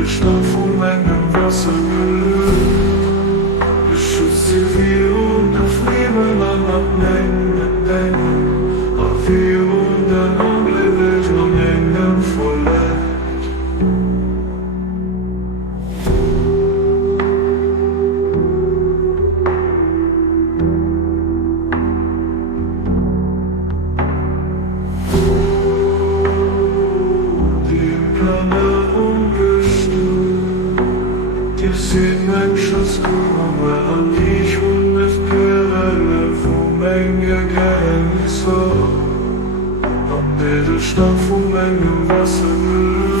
Mittelstand von meinem Wasser gelöst. Beschütze wir und auf Leben an Abnehmen denken, auf wir und an andere Welt am Ende vollendet. Dir sind Menschens Kummer an dich und es Perle von Menge Geheimnisse am Mittelstand von meinem Wasser gelöst.